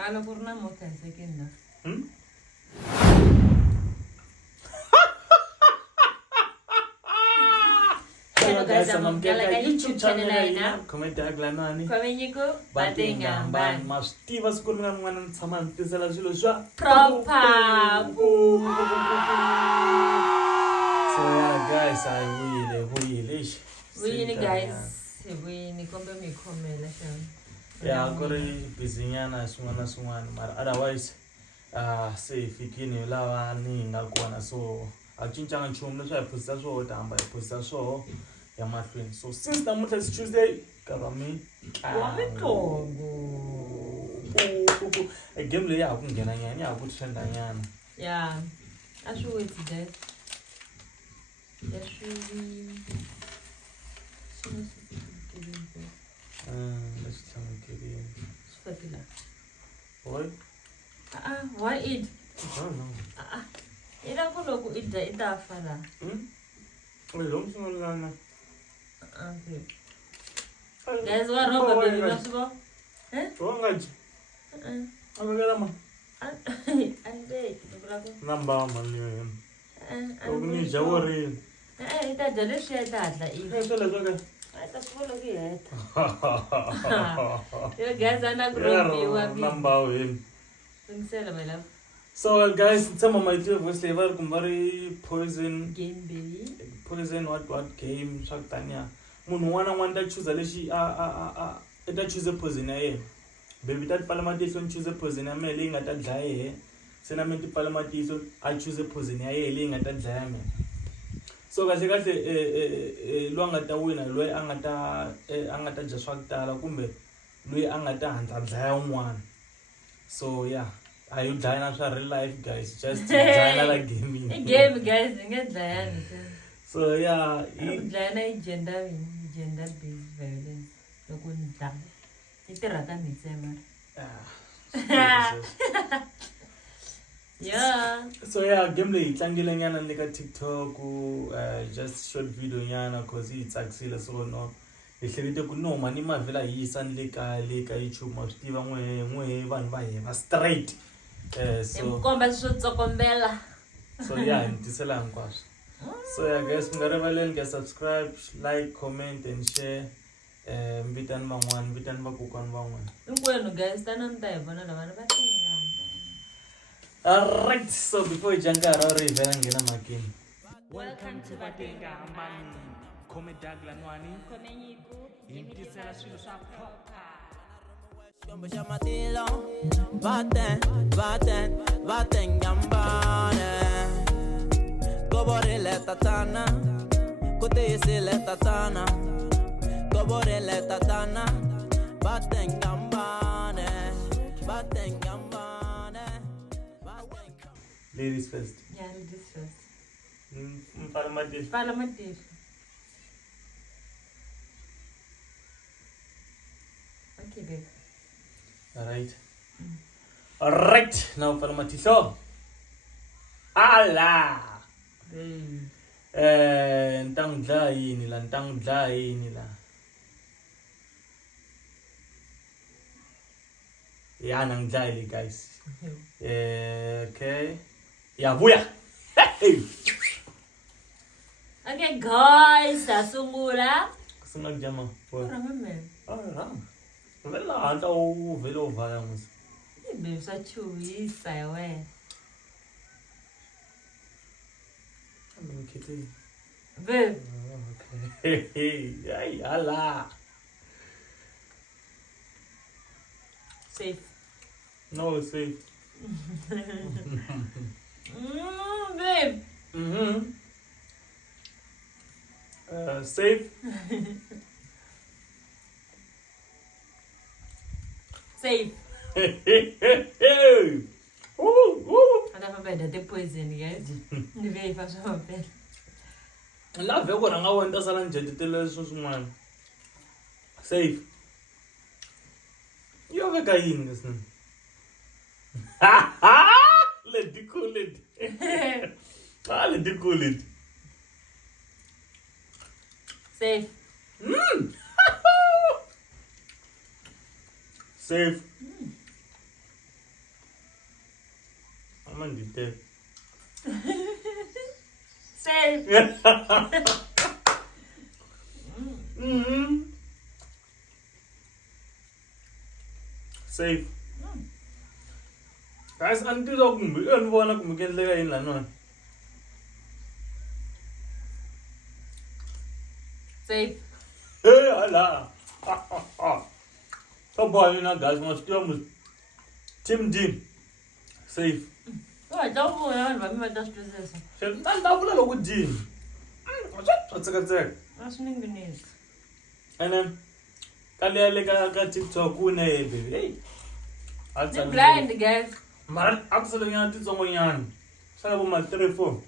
Alo kurna mota sekenda. Hello guys, I'm Gala YouTube channel aina. Comment aglanani. Kwamenyiko batengambani. Mastiva sikulunga mwana ntsama ntisela swilo swa Proper. So yeah guys, I will. Wini guys, wini kombe mikhomela shana. Yeah, kuri busy nyana swin'wana mara otherwise seyifikini lawa ni nga kona so a cincanga nchumu leswi hi phosisa swoho ta hamba hi phosisa swoho ya mahlweni so since namuntlha is Tuesday kara Wa mitongo. game leyi ya ha ku nghena nyana ya ha ku trenda nyana. Yeah. Aswi wait guys. Aswi Let's try Fatila. Why? Why eat? I don't know. Ila kuloku ida fala. Don't know. Okay. Guys, what roba baby nasibo? Wangaji? Amagala ma. Ande, bravo. Namba mali. Ogni jawari. Ida jale share dadla ivi. Tela zoga. Ita swolo kieta. Yo guys, ana grobi wabi. Namba we. Ngisela my love. So guys, some of my voice level kumbari poison Game baby. poison what game shakutanya munhu wun'wana ta choose lexi a ta choose poison ya yena baby ta pfala matihlo ni choose poison ya mehe leyi nga ta dlaya yehe se na mina ti pfala matihlo a choose poison ya yehe leyi nga ta dlaya mina so kahle loyi a nga ta wina loyi a nga ta dya swa ku tala kumbe loyi a nga ta hatla dlaya un'wana so yeah. Are you dying after real life, guys? Just dying like gaming. Game, guys. Get dying. So yeah, dying gender-based violence. Look on that. It's a rata mixer. Yeah. So yeah, gameplay. Tlangile nyana nika TikTok. Just short video nyana cause it's actually so no. Ihlelite ku no mani mavela yisa nleka YouTube mastiva ngwe vanhu va heva straight. So yeah, ntisela hinkwaswo. So yeah guys, mingarivaleni ku subscribe, like, comment and share. Mvitani van'wana, mvitani vakokwani van'wana. Hinkwenu guys, tanani ta hi vona lavana va Alright, so before you jump around rivera ngena makini. Welcome to Batengambani. Comment Daglanwani. Kwamenyiko. Ntisela swilo swa proper. Batengambane Goborele tatana Kutesele tatana Goborele tatana Batengambane Ladies first. Yeah, ladies first. Parliament. Okay, babe. Alright, now Parliament. Allah. Ntang dlai nila. Yeah, nang dlai guys. Okay. Yeah, buya. Okay, guys, asungula. Kusunga jama. Remember? Vela anta velo vaya mus. Babe, such a waste, I wear. Kitty. Babe. Okay. Ay, Allah. Safe. No, it's safe. Babe. Safe. Safe. I never made the poison yet. The very first one. love you when I went to Salan Jet. Safe. You have a guy in this. Let it cool it. Let it cool it. Safe. Safe. Mandite. Safe. Safe. Guys, until kumbi unbona kumkeleka yini lana. Safe. Hey, ala. So boy, guys, must do Team D. Safe. Oh, don't go on, but me just do this. Ndavula lokuthi. Watseka. Asini nginezi. And then kalele ka TikTok une baby. Hey. The blind guys. Mara akusele nyana titsongo nyana. Saka bo ma 3 4.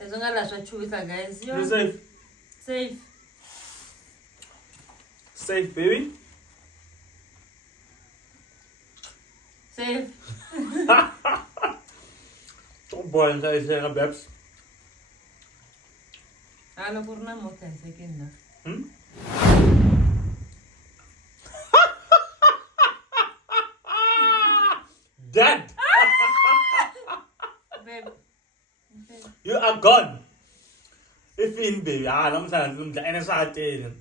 Ezongalaswa chuisa guys. You Yo. safe. Safe. Safe baby. Safe. Oh boy, guys, babes. Alo kurna mota second na. Dad, Babe. you are gone. If in baby, namhlanje umdlane sathe.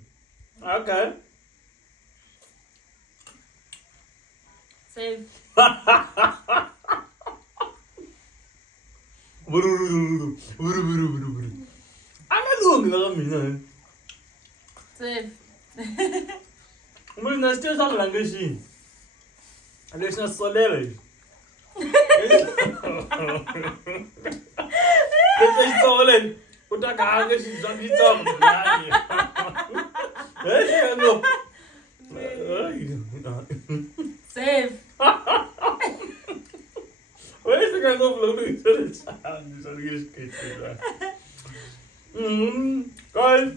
Okay. Safe. Buru. Amalungu la mina. Safe. Mina still sa language. Alex na solere. Let's solen. Utaka ke sizambitsa mnani. Hey, no. Safe. Where is the guy go floating to the sound? This is good. Guys.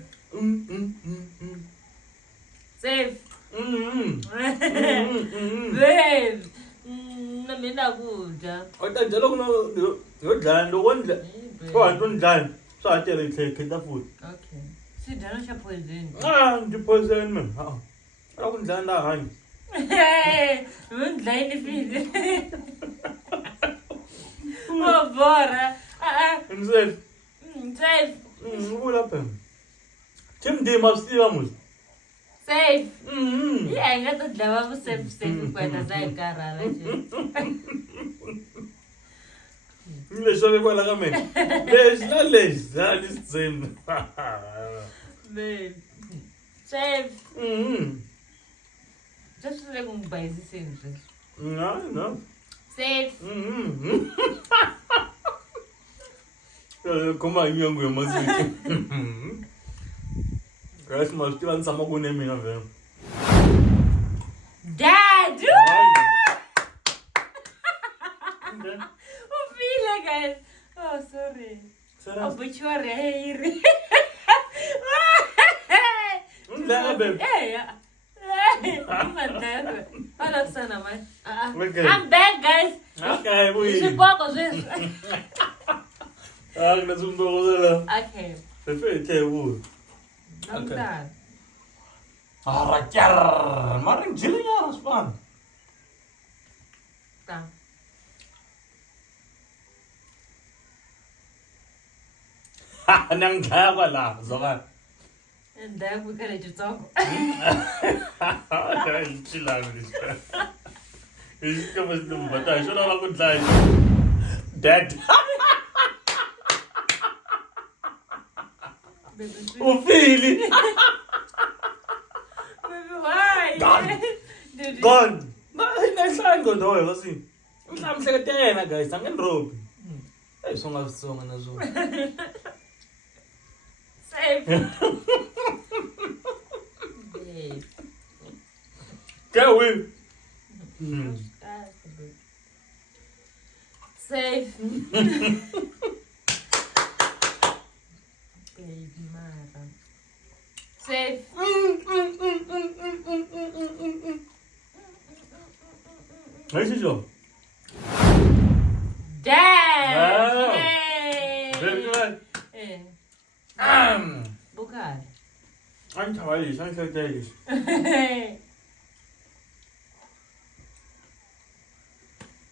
Safe. Babe. Namenda kudla. Ota njalo kuno yodlala lokondla. Ko antoni njani? So atele ikhekhetha futhi. Okay. Sidana sha poison. Ndipoison man. Akundlala la hani. Hey, undlaini file. Oh bora. Himself. Safe. Ulapha. Tim D masiya mus. Safe. Yeah, ngatodla babo safe kwena zayikarala nje. Ngileshole kwala kamena. Lesi isimba. Babe. Safe. Just like ngibhayisise nje. No. Safe. Koma inyango yamaziki. Guys, masiya nsama kune mina vele. Dad. Ufile guys. Oh sorry. Sarah. Obuchore heri. Babe. Hey. Hello, sana man. Okay. I'm back, guys. Okay, boy. Sipoko zwes. Ngazumdozela. Okay. Perfect, boy. Okay. Namdala. Arakyar. Maring jilinya raspan. Ta. Nang kaya wala. Zoka. And then we gotta just talk. Chilang this. Is ka mas lumbata. Siya na ako dahil. Dad. Ufili. Baby, why? Gone. Dude, Gone. Naisahan ko daw kasi. Mhlawumbe na guys, angin rob. Ay songa na zo. Safe. Babe. Go in. Safe. Babe, Mara. Safe. Nice job. Damn! Wow. Yay! Very good. Eh, Um. bukan. I'm tired. I'm so tired.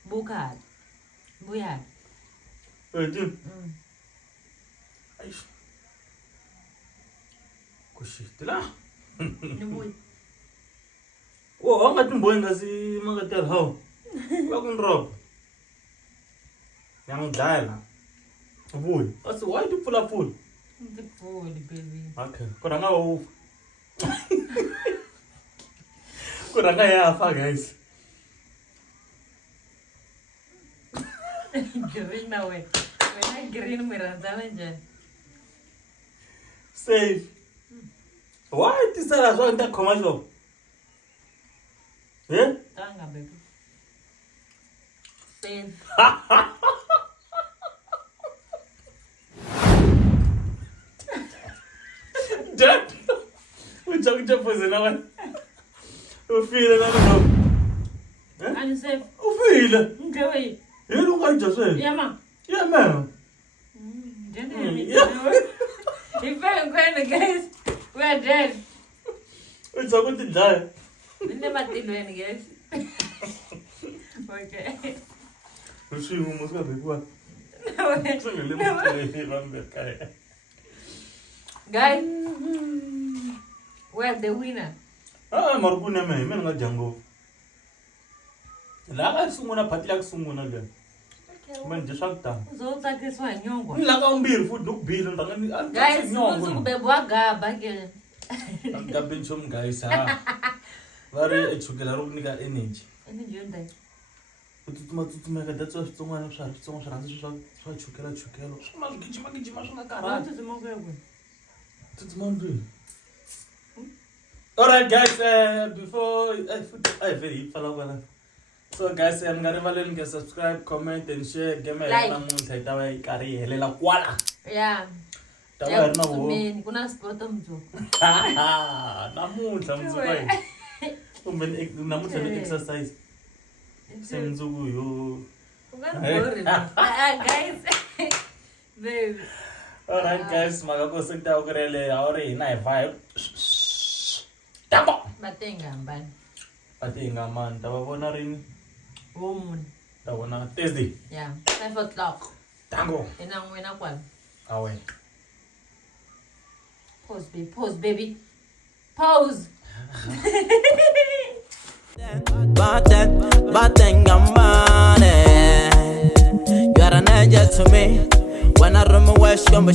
Bukan. Bukan. 18. Aish. Kushiti la. Oh, ang ating buhay kasi mga terhaw. Bakong rob. Yang dahil na. Buhay. So why do you pull up full? The food, baby. Okay. Kurang nga kurang nga yafa, guys. Green na we. Wala green mirandalan dyan. Safe. Why is that as well in that commercial? Yeah? Tanga, baby. Safe. Dad! We talking to person now. We feel it, Ano safe? We feel it. Gawin. You don't like to say? Yeah, ma. Yeah, man. Dyan na Yeah. If I'm going to guys, we're dead. It's a good die. Hindi matino guys. Okay. Kasi mo mas gabi ko. Guys, we're the winner. Ah, maruguna me, men nga jango. La ka sunguna pati la sunguna ga. Men jesakta. Uzotsa keswa nyongo. La ka umbiri fu duk bil ndangani. Guys, uzu kubebwa gaba ke. Gabi chum guys ha. Vari echukela rukunika energy. Energy yonda. Tutuma ka datso tsongwana swa chukela. Soma gijima swa karata. Watu zimogwe. Tutuma. Alright guys, before I very follow. So guys, I'm gonna value and subscribe, comment and share. Give me Like. tawa ikari helela kwala. Yeah. Tawa na wo. Kuna spot mzo. Namuhla mzukai. Umben namuhla no exercise. Senzuku yo. Guys. Baby. Alright guys, magakosek tayo karele ahora ina vibe. Tambo. Batenga mbani. Pati nga man, tababona rin. Woman. Tabona Thursday. Yeah. 5 o'clock. Tango. Inang wina kwal. Awe. Pause baby. Pause. Bateng money. You are an angel to me. When I run my west, you're my